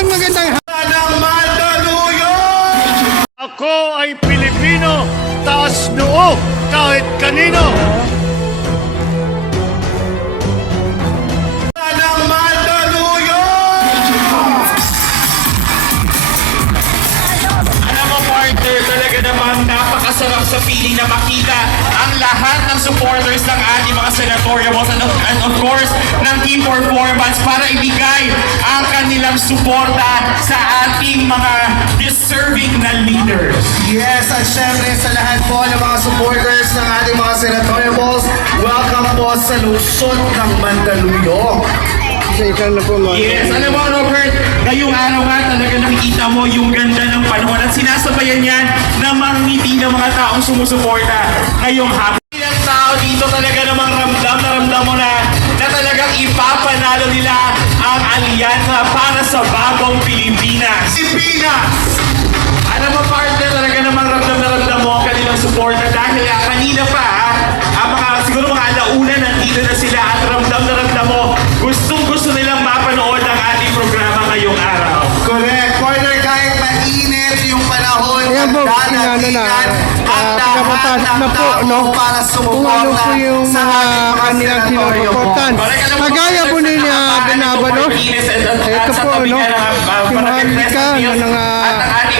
magandang ng Mandaluyong! Ako ay Pilipino, taas noo kahit kanino. Ng Mandaluyong! Alam mo, partner, talaga namang napakasarap sa feeling na makita ang lahat ng supporters ng ating mga senatorials and of course ng team performance para ibigay ang kanilang suporta sa ating mga deserving na leaders. Yes, at syempre sa lahat po ng mga supporters ng ating mga senatorials, welcome po sa Lungsod ng Mandaluyong. isa na po mga. Yes, alam mo Robert, ngayong araw nga talaga nakikita mo yung ganda ng panahon at sinasabayan yan ng mga ngiti ng mga taong sumusuporta ngayong hapon. Ang tao dito talaga namang ramdam mo na talagang ipapanalo nila ang alyansa para sa bagong Pilipinas. Pilipinas! Alam mo partner, talaga namang ramdam mo ang kanilang suporta dahil kanina pa siguro mga alauna nandito na sila at ramdam mo gustong-gusto nilang mapanood ang ating programa ngayong araw. Correct. Partner, kahit mainit yung panahon, Ayan po, sinano na, pinapapasok na po, no? Para Kung ano po yung mga kanilang sinusuportan. Kagaya po nila Ganabano, ito po, no? Si Maharlika,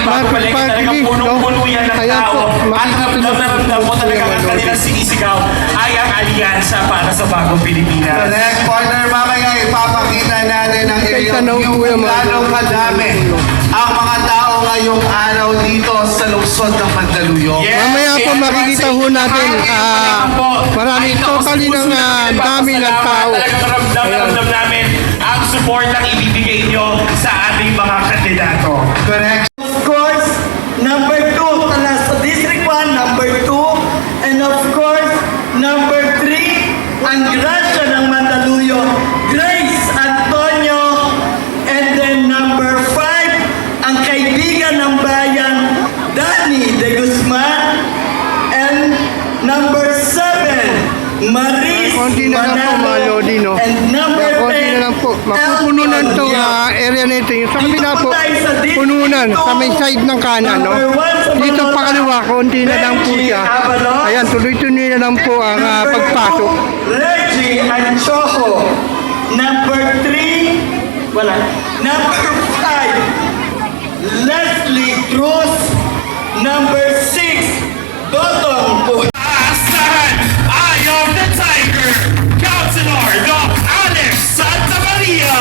Marcos Party, no? Ayan po, makikita mo talaga ang kanilang sinisigaw ay ang alyansa para sa bagong Pilipinas. Correct. Partner, mamaya ipapakita natin ang Tanong iyong po yung mga gano'ng kadami ang mga tao ngayong araw dito sa Lungsod ng Mandaluyong. Yes, Mamaya po yes, makikita ho natin, maraming totally ng dami ng tao. Talagang ramdam namin ang support na ibibigay nyo sa ating mga kandidato. Correct. Of course, number 2, sa District 1, number 2, and of course, number 3, ang Gracia ng Mandaluyong, Grace Antonio, and then number 5, ang kaibigan ng bayan, Danny De Guzman, and number 7, Maris Konti na lang po mga Lodi, no? and number 10, Konti na lang po. Mapupununan itong area na ito. Yung sa kabila po, pununan sa may side ng kanan, no? Dito pa kaliwa, konti na lang po siya. Ayan, tuloy-tuloy na lang po ang pagpasok. Reggie Anchojo. Number 3, wala. Number 5, Leslie Cruz. Number 6, Dotong Po. Asahan, Eye of the Tiger, Councilor Doc Alex Santa Maria.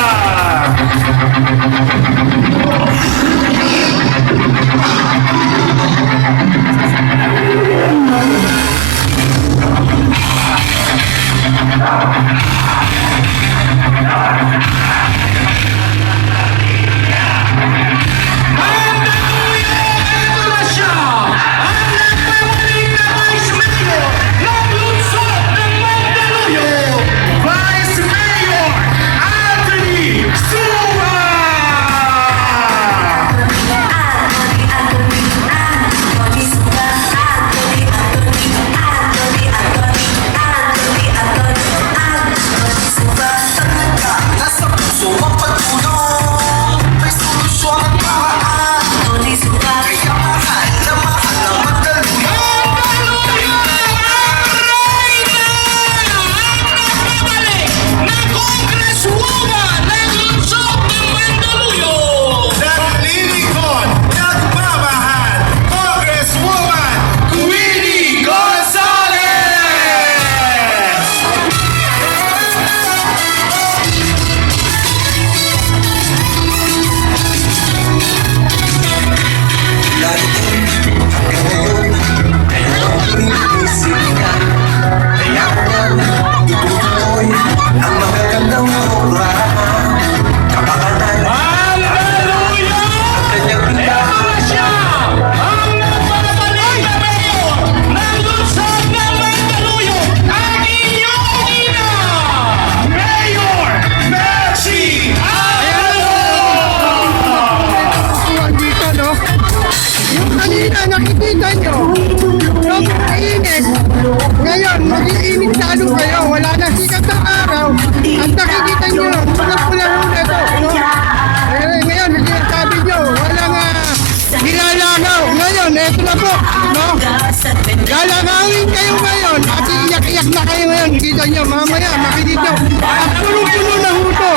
nyo, mamaya makikita. At punong-puno na huto.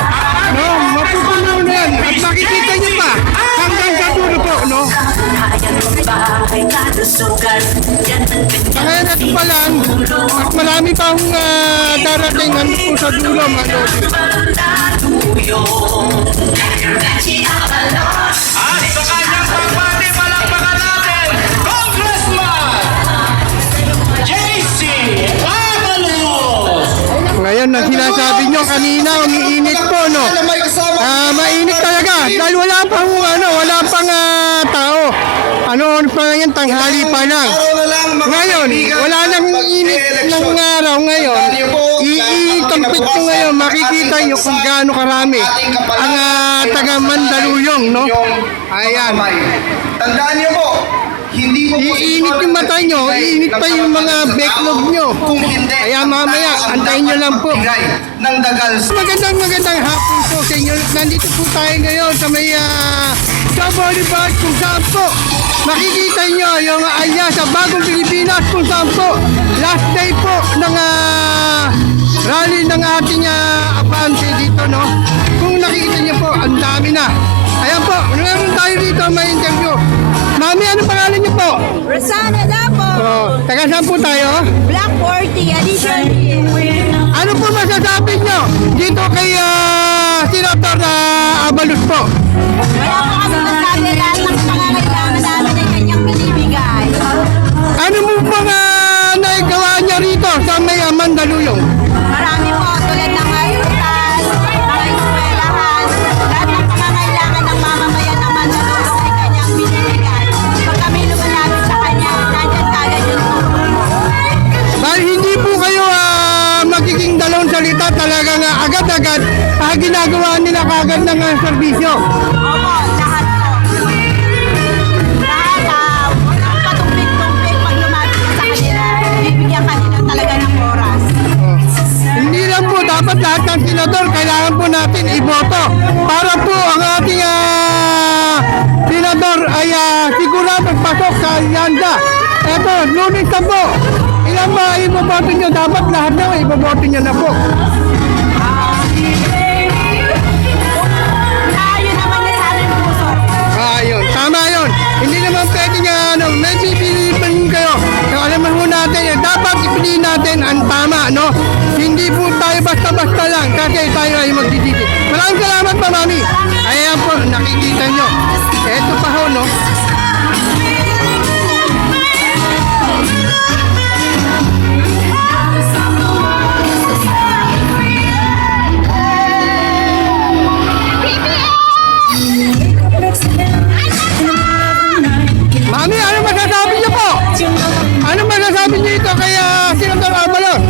No, mapupuno na yan. At makikita nyo pa hanggang sa dulo po, no? Ngayon at pa lang, at marami pa akong darating po sa dulo, mga lodi. At sa kanyang pagbati, palakpakan natin, Congressman JC Avalos! Ngayon, ang sinasabi nyo kanina, umiinit po, no? Mainit talaga dahil wala pang tao. Ano pa lang yan, tanghali pa lang. Ngayon, wala nang init ng araw ngayon. Iitumpit ko ngayon, makikita nyo kung gaano karami ang taga Mandaluyong, no? Ayan. Tandaan niyo po, hindi po Iinit yung mata nyo, iinit pa yung mga backlog nyo. kung hindi. Kaya mamaya, antayin nyo lang po. Ng dagal. Magandang hapon po sa inyo. Nandito po tayo ngayon sa may sa Boulevard kung saan po makikita nyo yung alya sa Bagong Pilipinas kung saan po last day po ng rally ng ating Abante dito, no? Kung nakikita nyo po, ang dami na. Ayan po, meron tayo dito may interview. Mami, ano pangalan nyo po? Rosana Lapo, Taga saan po tayo? Black 40, additionally. Ano po masasabi nyo dito kay Senator Avalos po? Wala po kami masabi lahat ng pangangailangan namin ay kanyang binibigay. Ano mo bang naigawa niya rito sa may Mandaluyong? Marami po tulad ng hospital, mga eskwelahan, lahat ng pangangailangan ng mamamayan ng Mandaluyong ay kanyang binibigay. Pag kami lumalapit sa kanya, nandyan kagad yung tulong. Dahil hindi po kayo magiging dalawang salita, talagang agad-agad ginagawa nila kagad ng serbisyo. Opo, lahat po. Lahat, huwag kang patumpik-tumpik pag lumapit ka sa kanila. Bibigyan kanila talaga ng oras. Hindi lang po, dapat lahat ng senador, kailangan po natin iboto para po ang ating senador ay siguradong pasok sa Alianza. Eto, Lunes na po. Ilan ba iboboto nyo? Dapat lahat na iboboto nyo na po. Yun naman yung sa aming puso. Ayun, tama yun. Hindi naman pwede nga, may pipiliin kayo. So, alam mo natin, dapat ipiliin natin ang tama, no? Hindi po tayo basta-basta lang kasi tayo ay magdididi. Maraming salamat pa, Mami. Ayan po, nakikita nyo. Eto pa ho, no? Mami, ano masasabi niyo po? Ano masasabi niyo ito kay Senator Avalos?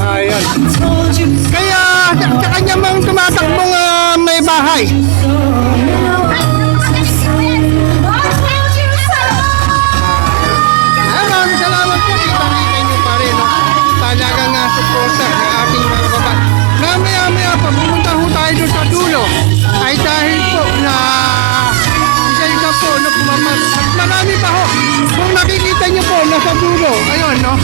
Ayan. Kaya sa kanya mang tumatakbong may bahay. Maraming salamat po. Kita-kita niyo pa rin. No? Talagang suporta ng ating mga baba. Mamaya-maya pa, pumunta ho tayo doon sa dulo. Ay dahil po na isa-isa po na pumapas. At marami pa ho. Kung nakikita niyo po, nasa dulo. Ayun, no?